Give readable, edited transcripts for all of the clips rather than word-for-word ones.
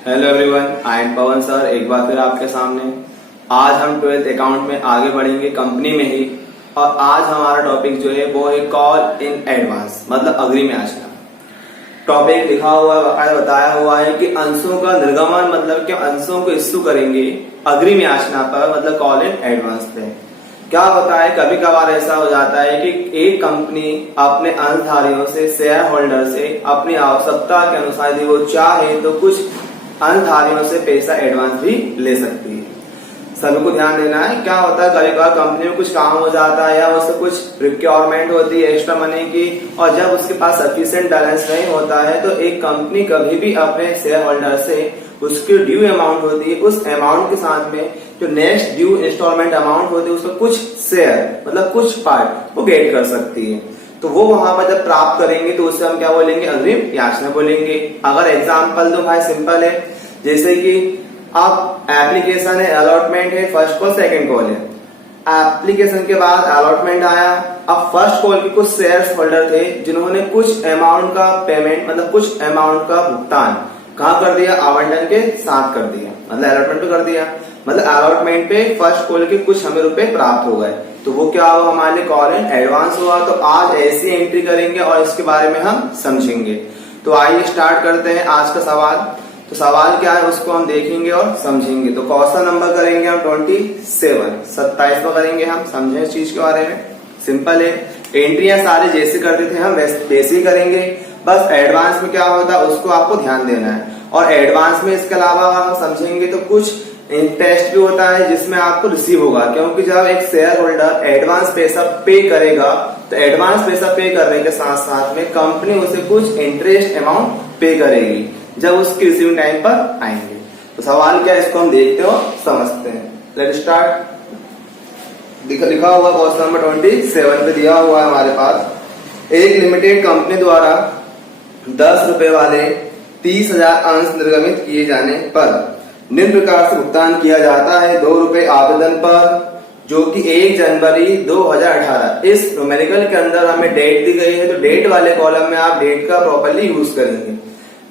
Hello everyone, I am Pawan sir. एक बार फिर आपके सामने आज हम 12th अकाउंट में आगे बढ़ेंगे कंपनी में ही। और आज हमारा टॉपिक जो है वो है कॉल इन एडवांस, मतलब अग्रिम याचना। टॉपिक लिखा हुआ है, बाकायदा बताया हुआ है कि अंशों का निर्गमन, मतलब कि अंशों को इश्यू करेंगे अग्रिम याचना पर, मतलब कॉल इन एडवांस पे। क्या होता है, कभी कभार ऐसा हो जाता है कि एक कंपनी अपने अंशधारियों से, शेयर होल्डर से अपनी आवश्यकता के अनुसार यदि वो चाहे तो कुछ अंशधारियों से पैसा एडवांस भी ले सकती है। सभी को ध्यान देना है। क्या होता है, कभी कभार कंपनी में कुछ काम हो जाता है या उससे कुछ रिक्वायरमेंट होती है एक्स्ट्रा मनी की, और जब उसके पास सफिशिएंट बैलेंस नहीं होता है तो एक कंपनी कभी भी अपने शेयर होल्डर से उसकी ड्यू अमाउंट होती है, उस अमाउंट के साथ में जो नेक्स्ट ड्यू इंस्टॉलमेंट अमाउंट होती है उसका कुछ शेयर, मतलब कुछ पार्ट वो गेट कर सकती है। तो वो वहां पर जब प्राप्त करेंगे तो उससे हम क्या बोलेंगे, अग्रिम याचना बोलेंगे। अगर एग्जांपल दो भाई, सिंपल है। जैसे कि अब एप्लीकेशन है, अलॉटमेंट है, फर्स्ट कॉल सेकंड कॉल है। एप्लीकेशन के बाद अलॉटमेंट आया। अब फर्स्ट कॉल के कुछ शेयर होल्डर थे जिन्होंने कुछ अमाउंट का पेमेंट, मतलब कुछ अमाउंट का भुगतान कहाँ कर दिया, आवंटन के साथ कर दिया, मतलब अलॉटमेंट पे कर दिया। मतलब अलॉटमेंट पे फर्स्ट कॉल के कुछ हमें रुपए प्राप्त हो गए, तो वो क्या हुआ, हमारे लिए कॉल इन एडवांस हुआ। तो आज ऐसी एंट्री करेंगे और इसके बारे में हम समझेंगे। तो आइए स्टार्ट करते हैं आज का सवाल। तो सवाल क्या है उसको हम देखेंगे और समझेंगे। तो क्वेश्चन नंबर करेंगे हम 27 पर करेंगे हम, समझें इस चीज के बारे में। सिंपल है, एंट्रियां सारे जैसे करते थे हम वैसे ही करेंगे, बस एडवांस में क्या होता है उसको आपको ध्यान देना है। और एडवांस में इसके अलावा हम समझेंगे तो कुछ इंटरेस्ट भी होता है जिसमें आपको रिसीव होगा, क्योंकि जब एक शेयर होल्डर एडवांस पैसा पे करेगा तो एडवांस पैसा पे करने के साथ साथ में कंपनी उसे कुछ इंटरेस्ट अमाउंट पे करेगी जब उसकी रिसीविंग टाइम पर आएंगे। तो सवाल क्या है इसको हम देखते हो समझते हैं। Let start. लिखा हुआ क्वेश्चन नंबर 27 पे दिया हुआ है हमारे पास। एक लिमिटेड कंपनी द्वारा 10 रुपए वाले 30,000 अंश निर्गमित किए जाने पर निम्न प्रकार से भुगतान किया जाता है। 2 रुपए आवेदन पर, जो कि 1 जनवरी 2018। इस न्यूमेरिकल के अंदर हमें डेट दी गई है, तो डेट वाले कॉलम में आप डेट का प्रॉपर्ली यूज करेंगे।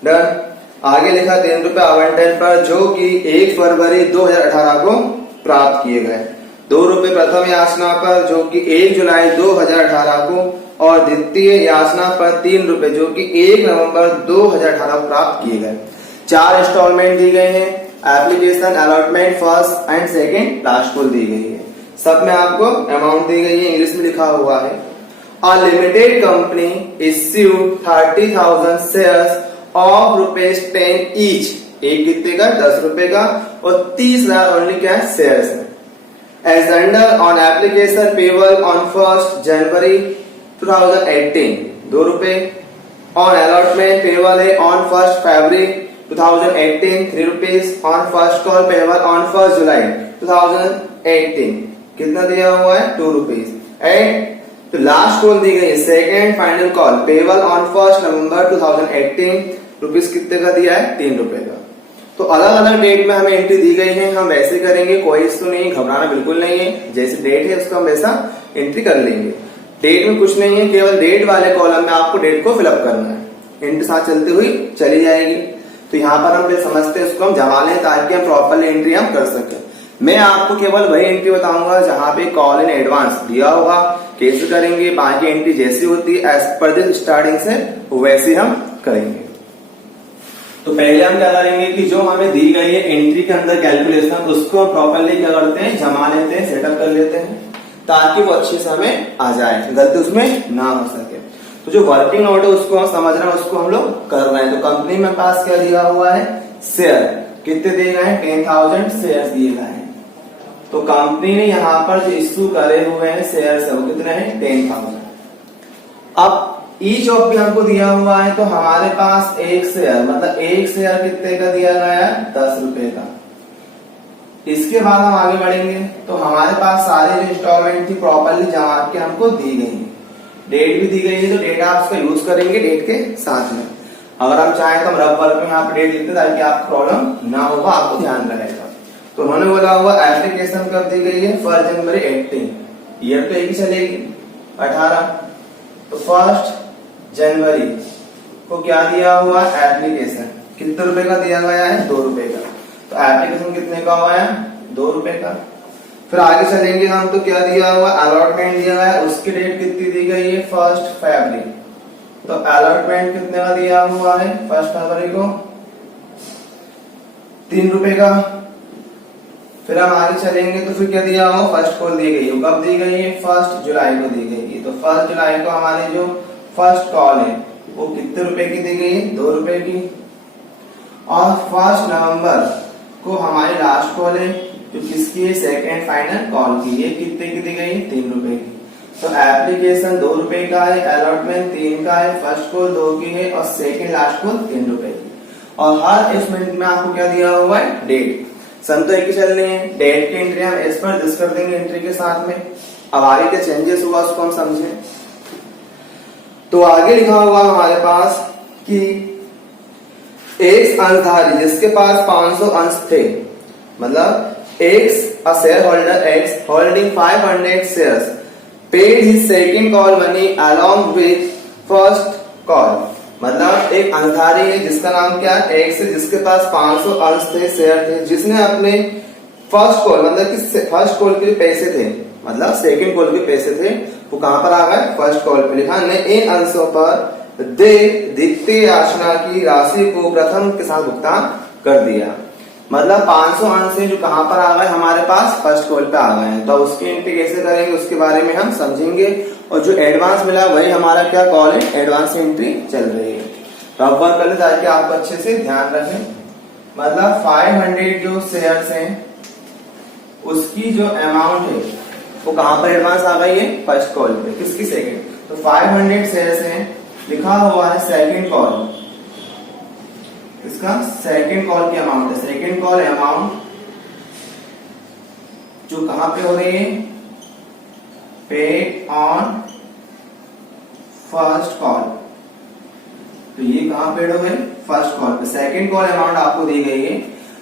डन। आगे लिखा 3 रुपए आवंटन पर, जो कि 1 फरवरी 2018 को प्राप्त किए गए। 2 रुपए प्रथम याचना पर, जो कि 1 जुलाई 2018 को, और द्वितीय याचना पर 3 रुपए, जो कि 1 नवंबर 2018 को प्राप्त किए गए। 4 इंस्टॉलमेंट दी गए हैं। Application, allotment, first and second, last call दी गई है। सब में आपको अमाउंट दी गई है, इंग्लिश में लिखा हुआ है। A limited company issued 30,000 shares of ₹10 each. एक कितने का, 10 रुपए का, और 30,000 ओनली क्या है, शेयर्स है। As under on application payable on 1 January 2018, 2 रुपए। ऑन अलॉटमेंट पेबल है on 1 February 2018, 3 rupees. On first call payable on 1 July 2018, कितना दिया हुआ है, 2 रुपीज। एंड तो लास्ट कॉल दी गई है second final call payable on 1 November 2018, rupees कितने का दिया है, 3 रुपए का। तो अलग अलग डेट में हमें एंट्री दी गई है, हम वैसे करेंगे, कोई इश्यू नहीं, घबराना बिल्कुल नहीं है। जैसे डेट है उसको हम वैसा एंट्री कर लेंगे। डेट में कुछ नहीं है, केवल डेट वाले कॉलम में आपको डेट को फिलअप करना है, एंट्री साथ चलती हुई चली जाएगी। तो यहाँ पर हम समझते हैं उसको हम जमा लें ताकि हम प्रॉपरली एंट्री हम कर सके। मैं आपको केवल वही एंट्री बताऊंगा जहां पे कॉल इन एडवांस दिया होगा, कैसे करेंगे, बाकी एंट्री जैसी होती है एज पर दिस स्टार्टिंग से वैसे हम करेंगे। तो पहले हम क्या करेंगे कि जो हमें दी गई है एंट्री के अंदर कैलकुलेशन, उसको हम प्रॉपरली क्या करते हैं, जमा लेते हैं, सेटअप कर लेते हैं, ताकि वो अच्छे से हमें आ जाए, गलती उसमें ना हो सके। तो जो वर्किंग नोट है उसको हम समझ रहे हैं, उसको हम लोग कर रहे हैं। तो कंपनी में पास क्या दिया हुआ है, शेयर कितने दिए गए हैं, 10,000 शेयर दिए गए हैं। तो कंपनी ने यहाँ पर जो इश्यू करे हुए हैं शेयर है वो कितने हैं, 10,000। अब ईच ऑफ भी हमको दिया हुआ है, तो हमारे पास एक शेयर, मतलब एक शेयर कितने का दिया गया है, 10 रुपए का। इसके बाद हम आगे बढ़ेंगे तो हमारे पास सारे जो इंस्टॉलमेंट थी प्रॉपरली जमा के हमको दी गई है। डेट भी दी गई है, तो डेट आप उसका यूज करेंगे डेट के साथ में। अगर हम चाहें तो हम रफ वर्क में यहाँ पे डेट लिखते ताकि आपको प्रॉब्लम ना होगा, आपको ध्यान रहेगा। तो उन्होंने बोला हुआ एप्लीकेशन कब दी गई है, 1 जनवरी 18, ईयर तो एक ही चलेगी 18। तो 1 जनवरी को क्या दिया हुआ, एप्लीकेशन कितने रुपए का दिया गया है? 2 रुपए का। तो एप्लीकेशन कितने का हुआ है? 2 रुपए का। फिर आगे चलेंगे हम, तो क्या दिया हुआ? अलॉटमेंट दिया गया है, उसकी डेट कितनी दी गई है? 1 फरवरी। तो अलॉटमेंट कितने का दिया हुआ है 1 फरवरी को? 3 रुपए का। फिर हम आगे चलेंगे तो फिर क्या दिया हुआ? फर्स्ट कॉल दी गई है। कब दी गई है? 1 जुलाई को दी गई है। तो 1 जुलाई को हमारी जो फर्स्ट कॉल है वो कितने रुपए की दी गई है? 2 रुपए की। और 1 नवंबर को हमारी लास्ट कॉल है जो किसकी है? सेकेंड फाइनल कॉल की। ये कितने की दी गई है? 3 रुपए की। तो एप्लीकेशन 2 रुपए का है, अलॉटमेंट 3 का है, फर्स्ट कॉल 2 की है और सेकेंड लास्ट कॉल 3 रुपए की। और हर इस मिनट में आपको क्या दिया हुआ है? डेट। सम तो एक ही चल रही है, डेट की एंट्री हम इस पर डिस्कस कर देंगे एंट्री के साथ में। अब आगे क्या चेंजेस हुआ उसको हम समझें। तो आगे लिखा हुआ हमारे पास कि एक अंशधारी जिसके पास 500 अंश थे, मतलब x a share holder x holding 500 shares paid his second call money along with first call. मतलब एक अंशधारी है जिसका नाम क्या है? एक्स है, जिसके पास 500 अंश थे, शेयर थे, जिसने अपने फर्स्ट कॉल मतलब कि फर्स्ट कॉल के पैसे थे, मतलब सेकंड कॉल के पैसे थे, वो कहां पर आ गए? फर्स्ट कॉल पे। लिखा ने इन अंशों पर दे द्वितीय याचना की राशि को प्रथम के साथ भुगतान कर दिया। मतलब 500 अंश है जो कहां पर आ गए? हमारे पास फर्स्ट कॉल पे आ गए हैं। तो उसकी एंट्री कैसे करेंगे उसके बारे में हम समझेंगे। और जो एडवांस मिला वही हमारा क्या कॉल है? एडवांस एंट्री चल रही है। तो अब वर्क कर ले ताकि आपको अच्छे से ध्यान रखें। मतलब 500 जो शेयर्स हैं उसकी जो अमाउंट है वो कहां पर एडवांस आ गई है? फर्स्ट कॉल पे। किसकी? सेकंड। तो 500 शेयर्स हैं, लिखा हुआ है सेकंड कॉल, इसका सेकंड कॉल की अमाउंट है। सेकंड कॉल अमाउंट जो कहां पे हो रही है? Paid on first call. तो ये कहां पेड हो गए? फर्स्ट कॉल पे। सेकंड कॉल अमाउंट आपको दी गई है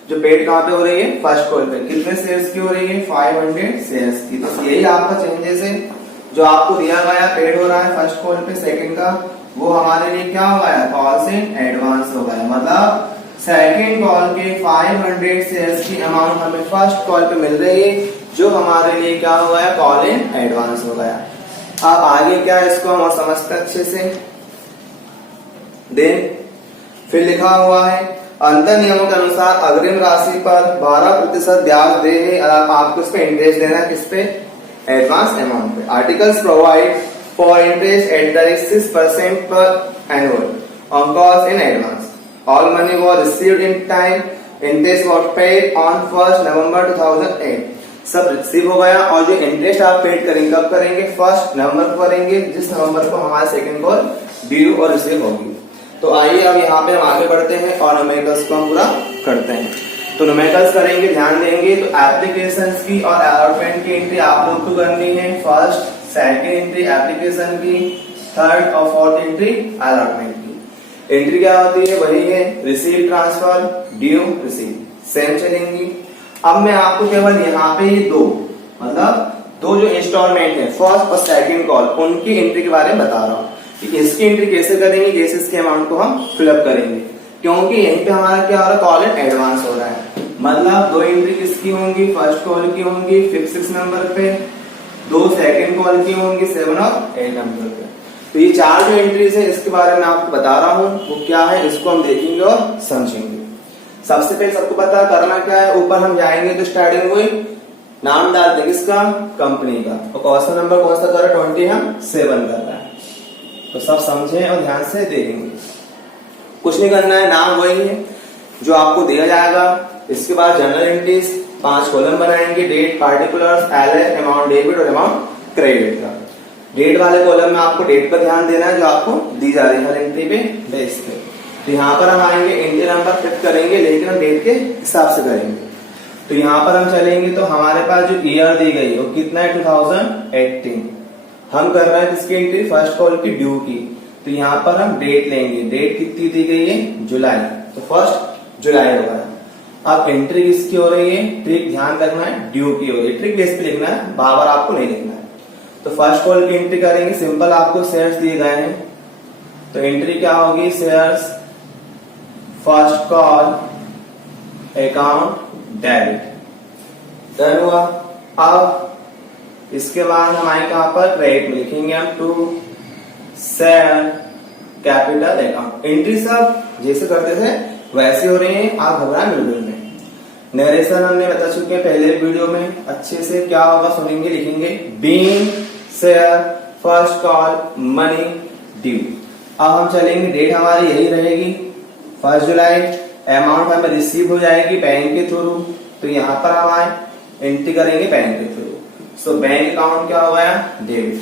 जो पेड कहां पे हो रही है? फर्स्ट कॉल पे। कितने शेयर्स की हो रही है? 500 शेयर्स की। तो यही आपका चेंजेस है जो आपको दिया गया पेड हो रहा है फर्स्ट कॉल पे सेकंड का, वो हमारे लिए क्या हो गया? कॉल्स इन एडवांस हो गया। मतलब सेकंड कॉल के 500 शेयर्स की अमाउंट हमें फर्स्ट कॉल पे मिल रही है जो हमारे लिए क्या हो गया? कॉल इन एडवांस हो गया। अब आगे क्या है इसको हम और समझते हैं अच्छे से। देन फिर लिखा हुआ है अंतर नियमों के अनुसार अग्रिम राशि पर 12% ब्याज दे है। आपको इस पे इंटरेस्ट देना है। किस पे? एडवांस अमाउंट पे। Articles provide for interest at the rate 6% पर annual on cost in advance. All money was received in time. Interest was paid on 1 नवंबर 2008। सब रिसीव हो गया। और जो इंटरेस्ट आप पेड करेंगे कब करेंगे? 1 नवंबर को करेंगे, जिस नवंबर को हमारा सेकंड कॉल ड्यू और रिसीव होगी। तो आइए अब यहाँ पे हम आगे बढ़ते हैं और न्यूमेरिकल्स को हम पूरा करते हैं। तो न्यूमेरिकल्स करेंगे, ध्यान देंगे। तो एप्लीकेशंस की और अलॉटमेंट की एंट्री आप लोग को करनी है। फर्स्ट सेकंड एंट्री एप्लीकेशन की, थर्ड और फोर्थ एंट्री अलॉटमेंट की। एंट्री क्या होती है? वही है receive transfer, due receive, same चलेंगी। अब मैं आपको केवल यहाँ पे ही दो जो इंस्टॉलमेंट है फर्स्ट और सेकंड कॉल उनकी एंट्री के बारे में बता रहा हूँ कि इसकी एंट्री कैसे करेंगे, कैसे इसके अमाउंट को हम फिलअप करेंगे। क्योंकि यहीं पे हमारा क्या हो रहा है? कॉल इन एडवांस हो रहा है। मतलब 2 एंट्री किसकी होंगी? फर्स्ट कॉल की होंगी 6 नंबर पे, 2 सेकंड कॉल की होंगी 7 और 8 नंबर पे। तो ये 4 जो एंट्रीज है इसके बारे में आपको बता रहा हूँ वो क्या है, इसको हम देखेंगे और समझेंगे। सबसे पहले सबको पता करना क्या है, ऊपर हम जाएंगे तो स्टार्टिंग हुई नाम डालते हैं किसका? कंपनी का। और कौन सा नंबर कौन सा कर रहा है? 20 हम 7 कर रहा है। तो सब समझें और ध्यान से देखेंगे। कुछ नहीं करना है, नाम वही है जो आपको दिया जाएगा। इसके बाद जनरल एंट्रीज 5 कॉलम बनाएंगे। Date, particulars, LF, amount debit और अमाउंट क्रेडिट का। डेट वाले कॉलम में आपको डेट पर ध्यान देना है जो आपको दी जा रही है हर एंट्री पे बेस पे। तो यहाँ पर हम आएंगे, एंट्री नंबर फिट करेंगे, लेकिन हम डेट के हिसाब से करेंगे। तो यहाँ पर हम चलेंगे तो हमारे पास जो ईयर दी गई है वो कितना है? 2018। हम कर रहे हैं किसकी एंट्री? फर्स्ट कॉल की, ड्यू की। तो यहाँ पर हम डेट लेंगे। डेट कितनी दी गई है? जुलाई। तो 1 जुलाई होगा। अब एंट्री किसकी हो रही है? ट्रिक ध्यान रखना है, ड्यू की हो रही है। ट्रिक बेस पे लिखना है, बार आपको नहीं लिखना है। तो फर्स्ट कॉल की एंट्री करेंगे। सिंपल आपको शेयर्स दिए गए हैं तो एंट्री क्या होगी? Shares first call account debit. Done हुआ। अब इसके बाद हमारे कहां पर क्रेडिट में लिखेंगे हम to share capital account. Entry सब जैसे करते थे वैसे हो रहे हैं, आप घबराएं बिल्कुल नहीं। नरेशन हमने बता चुके हैं पहले वीडियो में, अच्छे से क्या होगा सुनेंगे, लिखेंगे being share first call money due. अब हम चलेंगे, डेट हमारी यही रहेगी 1 जुलाई। अमाउंट हमें रिसीव हो जाएगी बैंक के थ्रू, तो यहाँ पर हम आए एंट्री करेंगे बैंक के थ्रू। सो बैंक अकाउंट क्या हो गया, डेबिट।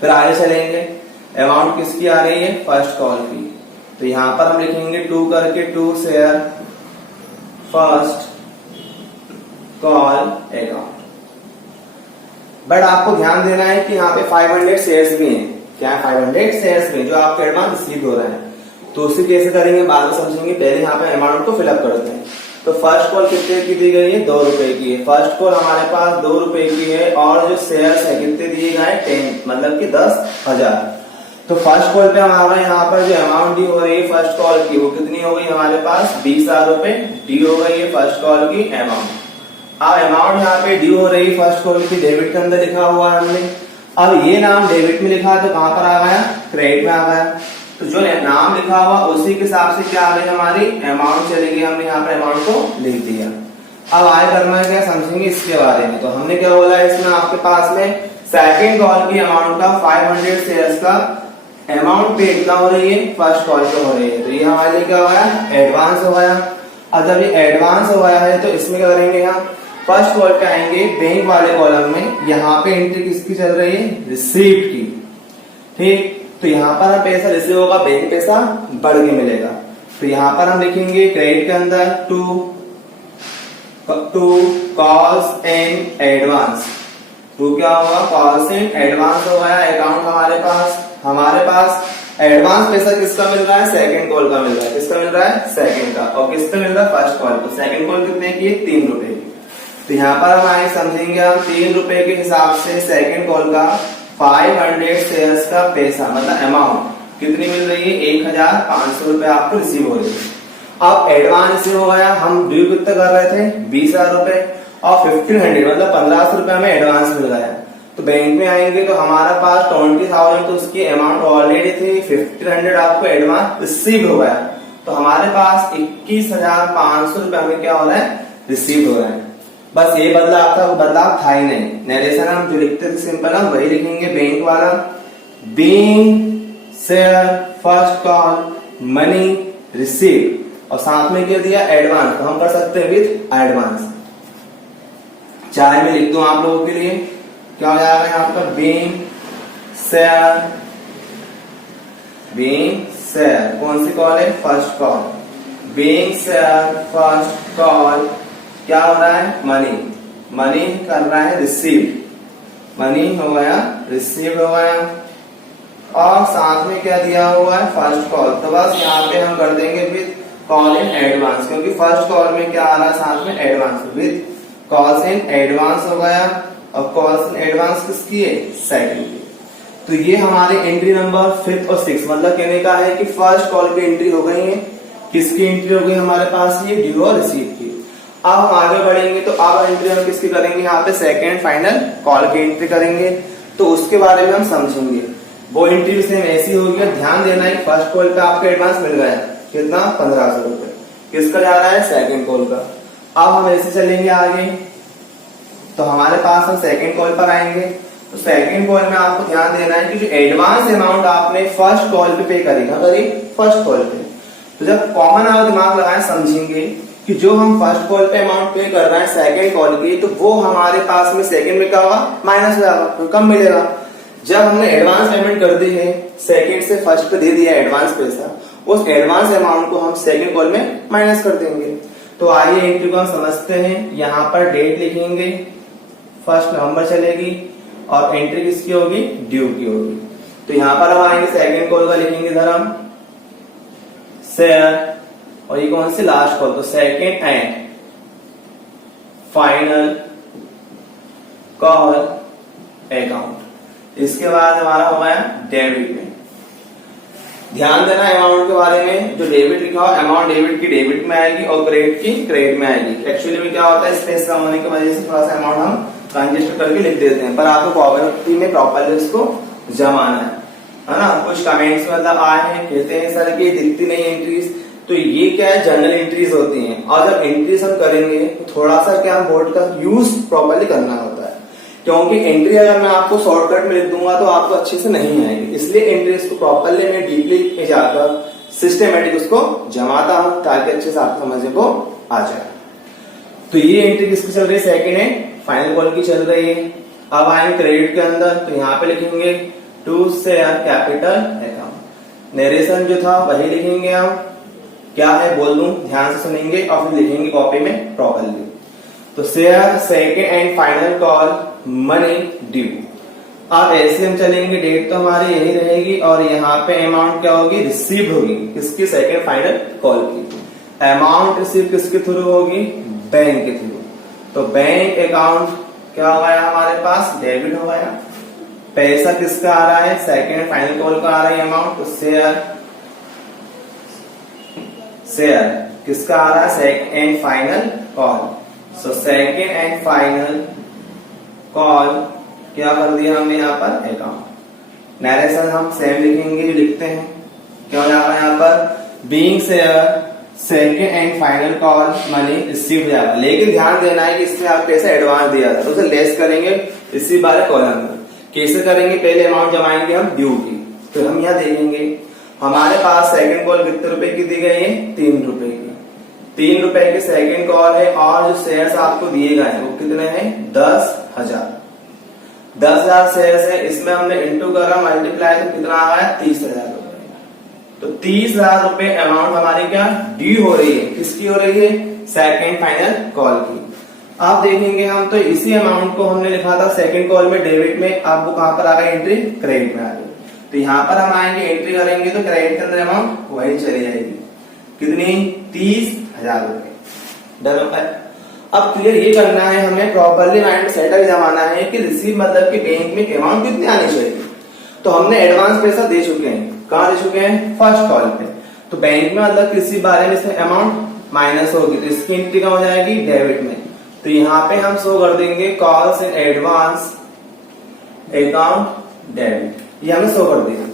फिर आगे चलेंगे, अमाउंट किसकी आ रही है, फर्स्ट कॉल की, तो यहाँ पर हम लिखेंगे टू करके to share first call account. But आपको ध्यान देना है कि यहाँ पे 500 शेयर्स भी हैं। क्या है, 500 शेयर्स भी जो आपके एडवांस रिसीव हो रहा है, तो उसे कैसे करेंगे बाद में समझेंगे। पहले यहाँ पे अमाउंट को फिलअप करते हैं। तो फर्स्ट कॉल कितने की दी गई है, 2 रुपए की है। फर्स्ट कॉल हमारे पास 2 रुपए की है, और जो शेयर्स है कितने दिए गए, 10, मतलब कि 10,000। तो फर्स्ट कॉल पे हमारा यहाँ पर जो अमाउंट ड्यू हो रही है फर्स्ट कॉल की, वो कितनी हो गई हमारे पास, 20,000 रुपए ड्यू हो गई है फर्स्ट कॉल की अमाउंट। अब अमाउंट यहाँ पे ड्यू हो रही है फर्स्ट कॉल की, डेबिट के अंदर लिखा हुआ है हमने। अब ये नाम डेबिट में लिखा तो कहां पर आ गया, क्रेडिट में आ गया। तो जो नाम लिखा हुआ उसी के हिसाब से क्या आ गई हमारी अमाउंट चलेगी, हमने यहाँ पे अमाउंट को लिख दिया। अब आय करना है क्या, समझेंगे इसके बारे में। तो हमने क्या बोला इसमें आपके पास में सेकेंड कॉल की अमाउंट का 500 शेयर्स का अमाउंट पे कितना हो रही है, फर्स्ट कॉल पे हो रही है, तो ये हमारे लिए क्या हो गया, एडवांस हो गया। अब जब ये एडवांस हो गया है तो इसमें क्या करेंगे, हम फर्स्ट कॉल पे आएंगे बैंक वाले कॉलम में, यहाँ पे एंट्री किसकी चल रही है, रिसीव्ड की। ठीक, तो यहाँ पर हम पैसा रिसीव होगा, बैंक पैसा बढ़ के मिलेगा। तो यहाँ पर हम लिखेंगे क्रेडिट के अंदर टू कॉल्स एंड एडवांस। तो क्या होगा, कॉल्स एंड एडवांस हो गया अकाउंट हमारे पास एडवांस पैसा किसका मिल रहा है, सेकंड कॉल का मिल रहा है। किसका मिल रहा है, सेकंड का। और किसका मिल रहा है, फर्स्ट कॉल। तो सेकंड कॉल कितने की, 3 रुपए की। तो यहाँ पर हम आए समझेंगे, हम 3 रुपए के हिसाब से सेकंड कॉल का 500 शेयर्स का पैसा, मतलब अमाउंट कितनी मिल रही है, 1,500 रुपए आपको रिसीव हो रही है। अब एडवांस रिसीव हो गया, हम ड्यू कितना कर रहे थे, 20,000 रुपए, और 1500 मतलब 1500 रुपए हमें एडवांस मिल गया। तो बैंक में आएंगे तो हमारा पास 20,000 तो उसकी अमाउंट ऑलरेडी थी, 1500 आपको एडवांस रिसीव हो गया। तो हमारे पास 21,500 रुपए हमें क्या हो रहा है, रिसीव हो रहा है। बस ये बदलाव था, वो बदलाव था ही नहीं। नरेशन हम जो लिखते थे सिंपल, हम वही लिखेंगे बैंक वाला, being share first call money receive, और साथ में क्या दिया, एडवांस। तो हम कर सकते हैं विद एडवांस। चाहे मैं लिख दूं आप लोगों के लिए, क्या हो जाएगा यहाँ पर, बीइंग शेयर कौन सी कॉल है, first call, being share first call क्या हो रहा है, मनी कर रहा है रिसीव, मनी हो गया, रिसीव हो गया, और साथ में क्या दिया हुआ है, फर्स्ट कॉल। तो बस यहाँ पे हम कर देंगे विद कॉल इन एडवांस, क्योंकि फर्स्ट कॉल में क्या आ रहा है, साथ में advance, with calls in advance हो गया। और कॉल्स इन एडवांस किसकी है, सेकंड की। तो ये हमारे एंट्री नंबर 5 और 6, मतलब कहने का है कि फर्स्ट कॉल की एंट्री हो गई है। किसकी एंट्री हो गई हमारे पास, ये ड्यू और रिसीव की। अब हम आगे बढ़ेंगे, तो अब एंट्री हम किसकी करेंगे, यहाँ पे सेकंड फाइनल कॉल की एंट्री करेंगे। तो उसके बारे में हम समझेंगे। वो एंट्री सेम ऐसी होगी, ध्यान देना है फर्स्ट कॉल पे आपको एडवांस मिल गया कितना, 1500 रुपए। किसका जा रहा है, सेकंड कॉल का। अब हम ऐसे चलेंगे आगे, तो हमारे पास हम सेकंड कॉल पर आएंगे। तो सेकंड कॉल में आपको ध्यान देना है कि जो एडवांस अमाउंट आपने फर्स्ट कॉल पे करेगा, फर्स्ट कॉल पे। तो जब कॉमन आप दिमाग लगाएं, समझेंगे कि जो हम फर्स्ट कॉल पे अमाउंट पे कर रहे हैं सेकंड कॉल की, तो वो हमारे पास में सेकंड में क्या होगा, माइनस हो जाएगा, तो कम मिलेगा। जब हमने एडवांस पेमेंट कर दी है, सेकंड से फर्स्ट पे दे दिया एडवांस पैसा, उस एडवांस अमाउंट को हम सेकंड कॉल में माइनस कर देंगे। तो आइए एंट्री को हम समझते हैं। यहाँ पर डेट लिखेंगे, 1 नवंबर चलेगी, और एंट्री किसकी होगी, ड्यू की होगी। तो यहाँ पर हम आएंगे, सेकंड कॉल का लिखेंगे इधर हम शेयर, और ये कौन सी लास्ट कॉल, तो second and final call account. इसके बाद हमारा हो गया डेबिट में। ध्यान देना अमाउंट के बारे में, जो डेबिट लिखा हो अमाउंट डेबिट की डेबिट में आएगी और क्रेडिट की क्रेडिट में आएगी। एक्चुअली में क्या होता है, स्पेस कम होने की वजह से थोड़ा सा अमाउंट हम ट्रांजिस्टर करके लिख देते हैं, पर आपको प्रॉपर्टी में प्रॉपरली इसको जमाना है ना। कुछ कमेंट्स मतलब आए हैं, कहते हैं सर कि दिखती नहीं एंट्रीज, तो ये क्या है, जनरल एंट्रीज होती हैं। और जब एंट्रीज हम करेंगे तो थोड़ा सा क्या बोर्ड का यूज प्रॉपरली करना होता है, क्योंकि एंट्री अगर मैं आपको शॉर्टकट में लिख दूंगा तो आपको अच्छे से नहीं आएगी। इसलिए एंट्रीज को प्रॉपरली मैं डीपली जाकर सिस्टमेटिक उसको जमाता हूं ताकि अच्छे से आपको समझने को आ जाए। तो ये एंट्री किसकी चल रही है, सेकेंड हैंड फाइनल कॉल की चल रही है। अब आएंगे क्रेडिट के अंदर, तो यहाँ पे लिखेंगे to share capital account. Narration जो था वही लिखेंगे हम, क्या है बोल दूं, ध्यान से सुनेंगे और फिर लिखेंगे कॉपी में प्रॉपरली। तो share second and final call money due. अब ऐसे हम चलेंगे, डेट तो हमारी यही रहेगी और यहाँ पे अमाउंट क्या होगी, रिसीव होगी किसकी, सेकेंड फाइनल कॉल की। अमाउंट रिसीव किसके थ्रू होगी, बैंक के थ्रू। तो बैंक अकाउंट क्या हो गया हमारे पास, डेबिट हो गया। पैसा किसका आ रहा है, सेकेंड फाइनल कॉल का आ रहा है अमाउंट, तो शेयर किसका आ रहा है, second and final call. So second and final call क्या कर दिया हमने यहाँ पर, अकाउंट। नरेशन हम सेम लिखेंगे जो लिखते हैं, क्या हो जाएगा यहाँ पर, being share second and final call money receive हो जाएगा। लेकिन ध्यान देना है कि इसमें आप पैसा एडवांस दिया था तो उसे लेस करेंगे रिसीव वाले कॉलम में। कैसे करेंगे, पहले अमाउंट जमाएंगे हम ड्यू की, फिर हम यहाँ देखेंगे हमारे पास सेकंड कॉल कितने रुपए की दी गई है, 3 रुपए की। 3 रुपए की सेकंड कॉल है और जो शेयर्स आपको दिए गए हैं वो कितने हैं, 10,000। 10,000 शेयर्स है, इसमें हमने इंटू करा मल्टीप्लाई तो कितना आ गया, 30,000 रुपए। तो 30,000 रुपए अमाउंट हमारी क्या ड्यू हो रही है, किसकी हो रही है, सेकंड फाइनल कॉल की। आप देखेंगे हम तो इसी अमाउंट को हमने लिखा था सेकंड कॉल में डेबिट में, आपको कहां पर आ गया एंट्री, क्रेडिट में आ गई। तो यहाँ पर हम आएंगे एंट्री करेंगे तो क्रेडिट के अंदर अमाउंट वही चली जाएगी, कितनी, 30,000 रुपए। डन होता है। अब क्लियर ये करना है हमें, प्रॉपरली माइंड में सेटअप जमाना है कि रिसीव मतलब कि बैंक में अमाउंट कितनी आनी चाहिए। तो हमने एडवांस पैसा दे चुके हैं, कहाँ दे चुके हैं, फर्स्ट कॉल पे। तो बैंक में मतलब किसी बारे में से अमाउंट माइनस होगी तो इसकी एंट्री कहाँ हो जाएगी, डेबिट में। तो यहाँ पे हम शो कर देंगे calls in advance account debit, ये हमने शो कर दिया।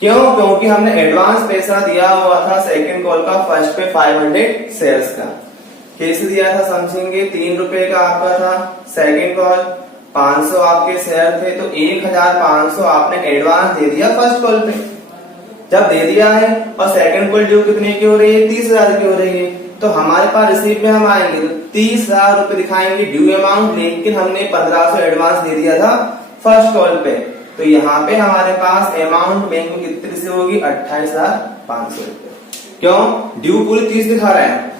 क्यों, क्योंकि हमने एडवांस पैसा दिया हुआ था सेकंड कॉल का फर्स्ट पे 500 शेयर्स का। कैसे दिया था समझेंगे, 3 रुपए का आपका था सेकंड कॉल, 500 आपके शेयर थे, तो 1,500 आपने एडवांस दे दिया फर्स्ट कॉल पे। जब दे दिया है और सेकंड कॉल ड्यू कितने की हो रही है, 30,000 की हो रही है, तो हमारे पास रिसीव में हम आएंगे तो 30,000 रुपए दिखाएंगे ड्यू अमाउंट, लेकिन हमने 1,500 एडवांस दे दिया था फर्स्ट कॉल पे। तो यहाँ पे हमारे पास अमाउंट बैंक में कितनी से होगी, 28,500 रुपए। क्यों, ड्यू पूरी 30 दिखा रहे हैं,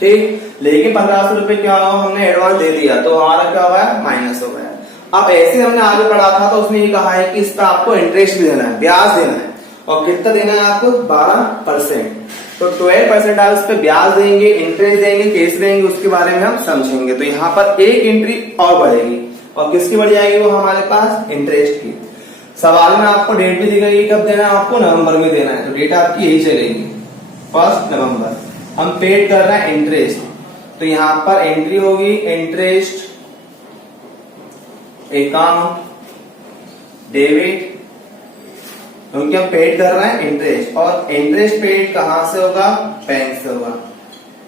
ठीक, लेकिन 1,500 रुपए क्या हुआ, हमने एडवांस दे दिया तो हमारा क्या हुआ, माइनस हो गया। अब ऐसे हमने आगे पढ़ा था तो उसने ये कहा है कि इस पर आपको इंटरेस्ट भी देना है, ब्याज देना है, और कितना देना है आपको, 12%। तो 12% आप इस पे ब्याज देंगे, इंटरेस्ट देंगे, कैसे देंगे उसके बारे में हम समझेंगे। तो यहाँ पर एक एंट्री और बढ़ेगी, और किसकी बढ़ जाएगी, वो हमारे पास इंटरेस्ट की। सवाल में आपको डेट भी दी गई, कब देना है आपको, नवंबर में देना है, तो डेट आपकी यही चलेगी 1 नवंबर। हम पेड कर रहे हैं इंटरेस्ट, तो यहाँ पर एंट्री होगी इंटरेस्ट अकाउंट डेबिट, क्योंकि हम पेड कर रहे हैं इंटरेस्ट, और इंटरेस्ट पेड कहां से होगा, बैंक से होगा।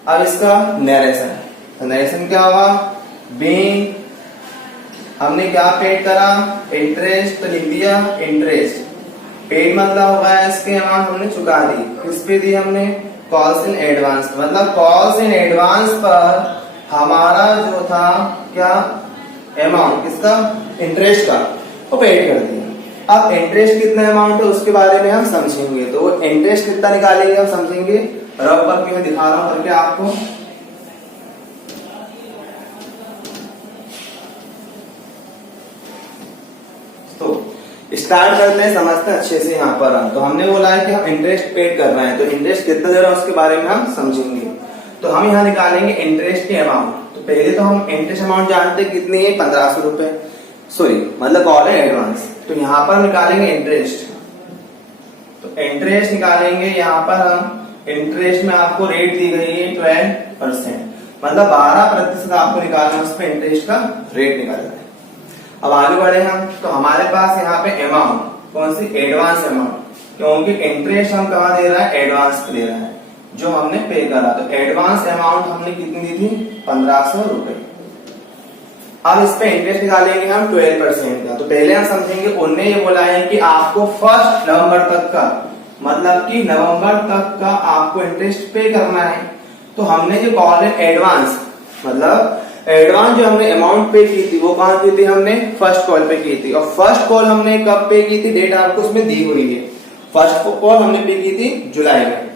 अब इसका नरेशन, तो नरेशन क्या होगा, बीइंग, हमने क्या पेड करा, इंटरेस्ट, तो लिख दिया इंटरेस्ट। पेड मतलब होगा इसके अमाउंट हमने चुका दी, किस पे दी हमने, कॉल्स इन एडवांस, मतलब कॉल्स इन एडवांस पर हमारा जो था क्या अमाउंट, किसका, इंटरेस्ट का, वो पेड कर दिया। अब इंटरेस्ट कितना अमाउंट है उसके बारे में हम समझेंगे, तो इंटरेस्ट कितना निकालेंगे हम समझेंगे, रफ करके मैं दिखा रहा हूं करके आपको। तो स्टार्ट करते हैं, समझते हैं अच्छे से। यहाँ पर तो हमने बोला है कि हम इंटरेस्ट पेड कर रहे हैं, तो इंटरेस्ट कितना दे रहा है उसके बारे में हम समझेंगे। तो हम यहाँ निकालेंगे इंटरेस्ट की अमाउंट। तो पहले तो हम इंटरेस्ट अमाउंट जानते हैं कितनी है, 1,500 रुपए, सॉरी मतलब कॉल है एडवांस। तो यहाँ पर निकालेंगे इंटरेस्ट, तो इंटरेस्ट निकालेंगे। यहाँ पर हम इंटरेस्ट में आपको रेट दी गई है 12%, मतलब 12% आपको निकालना है, उस पर इंटरेस्ट का रेट निकालना है। अब आगे बढ़े हम, तो हमारे पास यहाँ पे अमाउंट कौन सी, एडवांस अमाउंट, क्योंकि इंटरेस्ट हम कहाँ दे रहा है, एडवांस पे दे रहा है जो हमने पे करा। तो एडवांस अमाउंट हमने कितनी दी थी, 1500 रुपए। अब इस पे इंटरेस्ट निकालेंगे हम 12% का। तो पहले हम समझेंगे, उन्होंने ये बोला है कि आपको 1 नवंबर तक का, मतलब कि नवंबर तक का आपको इंटरेस्ट पे करना है। तो हमने जो कॉल है एडवांस, मतलब एडवांस जो हमने अमाउंट पे की थी वो कहाँ की थी, हमने फर्स्ट कॉल पे की थी। और फर्स्ट कॉल हमने कब पे की थी, डेट आपको उसमें दी हुई है। फर्स्ट कॉल हमने पे की थी जुलाई में,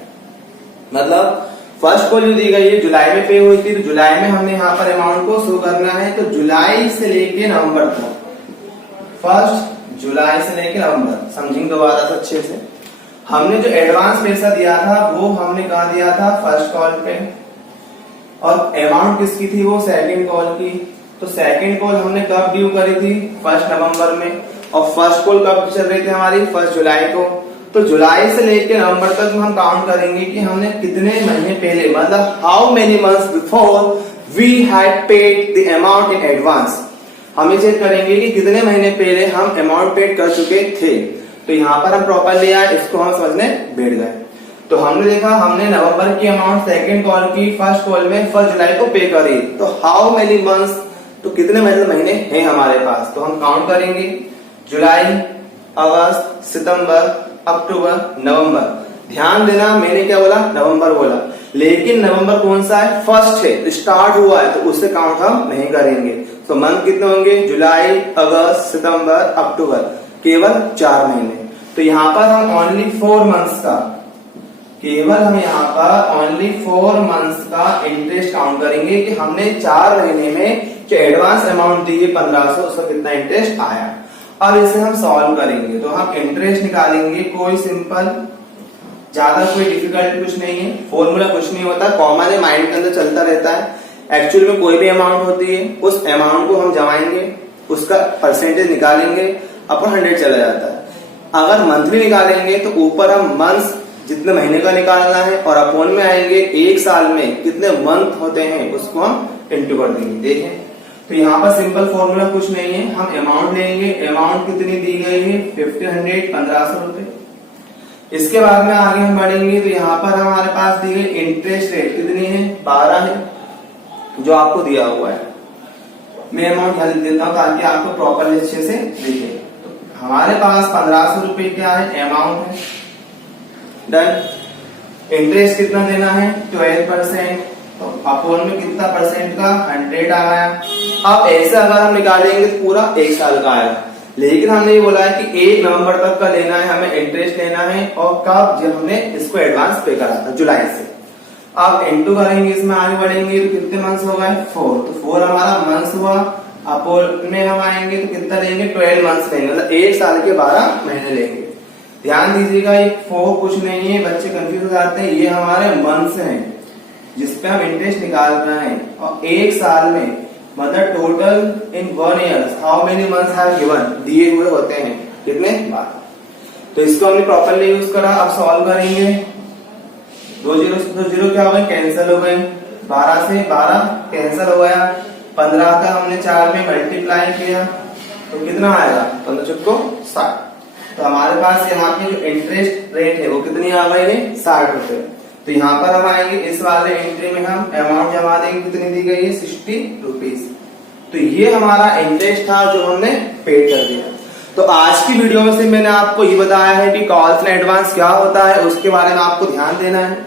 मतलब फर्स्ट कॉल जो दी गई है जुलाई में पे हुई थी। तो जुलाई में हमने यहाँ पर अमाउंट को शो करना है। तो जुलाई से लेके नवंबर तक, 1 जुलाई से लेके नवंबर, समझेंगे दोबारा से अच्छे से। हमने जो एडवांस पैसा दिया था वो हमने कहा दिया था, फर्स्ट कॉल पे। और अमाउंट किसकी थी, वो सेकंड कॉल की। तो सेकंड कॉल हमने कब ड्यू करी थी, 1 नवंबर में। और फर्स्ट कॉल कब चल रही थी हमारी, 1 जुलाई को। तो जुलाई से लेकर नवंबर तक हम काउंट करेंगे कि हमने कितने महीने पहले, मतलब how many months before we had paid the amount in advance. हम ये चेक करेंगे कि कितने महीने पहले हम अमाउंट पेड कर चुके थे। तो यहाँ पर हम प्रॉपर लिया, इसको हम समझने बैठ गए। तो हमने देखा, हमने नवंबर की अमाउंट सेकंड कॉल की फर्स्ट कॉल में 1 जुलाई को पे करी। तो हाउ मेनी मंथ्स, तो कितने महीने हैं हमारे पास। तो हम काउंट करेंगे, जुलाई, अगस्त, सितंबर, अक्टूबर, नवंबर। ध्यान देना, मैंने क्या बोला, नवंबर बोला, लेकिन नवंबर कौन सा है, फर्स्ट है, स्टार्ट हुआ है, तो उससे काउंट हम नहीं करेंगे। तो मंथ कितने होंगे, जुलाई, अगस्त, सितंबर, अक्टूबर, केवल 4 महीने। तो यहाँ पर हम ओनली 4 मंथ्स का, केवल हम यहाँ पर ओनली 4 मंथ्स का इंटरेस्ट काउंट करेंगे कि हमने 4 महीने में जो एडवांस अमाउंट दी है 1500, उसका कितना इंटरेस्ट आया। अब इसे हम सॉल्व करेंगे। तो हम इंटरेस्ट निकालेंगे, कोई सिंपल, ज्यादा कोई डिफिकल्ट कुछ नहीं है, फॉर्मूला कुछ नहीं होता, कॉमन है, माइंड के अंदर चलता रहता है। एक्चुअल में कोई भी अमाउंट होती है, उस अमाउंट को हम जमाएंगे, उसका परसेंटेज निकालेंगे, अपन 100 चला जाता है। अगर मंथली निकालेंगे तो ऊपर हम मंथ्स जितने महीने का निकालना है, और अपोन में आएंगे एक साल में कितने मंथ होते हैं, उसको हम इंटू कर देंगे। देखें, तो यहाँ पर सिंपल फॉर्मूला कुछ नहीं है, हम अमाउंट लेंगे, अमाउंट कितनी दी गई है, 1500, 1500 रुपए। इसके बाद में आगे हम बढ़ेंगे, तो यहाँ पर हमारे पास दी गई इंटरेस्ट रेट कितनी है, 12 है, जो आपको दिया हुआ है। मैं अमाउंट यहाँ लिख देता हूँ ताकि आपको प्रॉपर अच्छे से दिखे। तो हमारे पास 1500 रुपए क्या है, अमाउंट है, डन। इंटरेस्ट कितना देना है, 12%, तो अपोन में कितना परसेंट का, 100 आ गया। अब ऐसे अगर हम निकालेंगे तो पूरा 1 साल का आएगा, लेकिन हमने ये बोला है कि 1 नवंबर तक का लेना है, हमें इंटरेस्ट लेना है, और कब, जब हमने इसको एडवांस पे करा था, जुलाई से। अब इंटू करेंगे, इसमें आगे बढ़ेंगे तो कितने मंथ्स हो गए, 4। तो 4 हमारा मंथ्स हुआ। अपोन में हम आएंगे तो कितना लेंगे, 12 मंथ्स लेंगे, मतलब 1 साल के 12 महीने लेंगे। ध्यान दीजिएगा, ये 4 कुछ नहीं है, बच्चे कंफ्यूज हो जाते हैं, ये हमारे मंथ्स हैं जिसपे हम इंटरेस्ट निकाल रहे हैं। और 1 साल में, मतलब total in 1 year how many months have given, दिए हुए होते हैं कितने, 12। तो इसको हमने प्रॉपरली यूज करा। अब सॉल्व करेंगे, 2 जीरो से 2 जीरो क्या हो गए, कैंसिल हो गए, 12 से 12 कैंसिल हो गया, 15 का हमने 4 में मल्टीप्लाई किया तो कितना आएगा, 15 चुको 60। तो हमारे पास यहाँ पे जो इंटरेस्ट रेट है वो कितनी आ गई है, 60 रुपए। तो यहाँ पर हम आएंगे, इस वाले एंट्री में हम अमाउंट जमा देंगे, कितनी दी गई है, 60 रुपीज। तो ये हमारा इंटरेस्ट था जो हमने पे कर दिया। तो आज की वीडियो में से मैंने आपको ये बताया है कि कॉल्स इन एडवांस क्या होता है, उसके बारे में आपको ध्यान देना है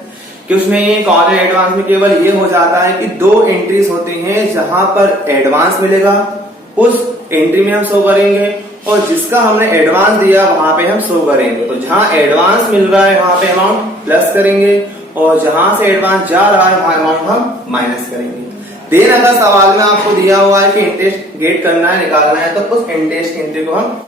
कि उसमें ये कॉल इन एडवांस में केवल ये हो जाता है कि 2 एंट्रीज होती हैं, जहां पर एडवांस मिलेगा उस एंट्री में हम शो करेंगे, और जिसका हमने एडवांस दिया वहां पे हम शो करेंगे। तो जहां एडवांस मिल रहा है वहां पे अमाउंट प्लस करेंगे, और जहां से एडवांस जा रहा है वहां अमाउंट हम माइनस करेंगे। देन अगर सवाल में आपको दिया हुआ है कि इंटरेस्ट गेट करना है, निकालना है, तो उस इंटरेस्ट की एंट्री को हम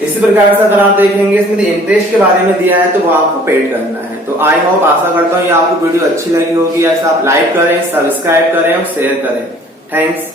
इसी प्रकार से, अगर आप देखेंगे इसमें इंटरेस्ट के बारे में दिया है तो वो आपको पेड करना है। तो आई होप, आशा करता हूँ ये आपको वीडियो अच्छी लगी होगी। ऐसा आप लाइक करें, सब्सक्राइब करें और शेयर करें। थैंक्स।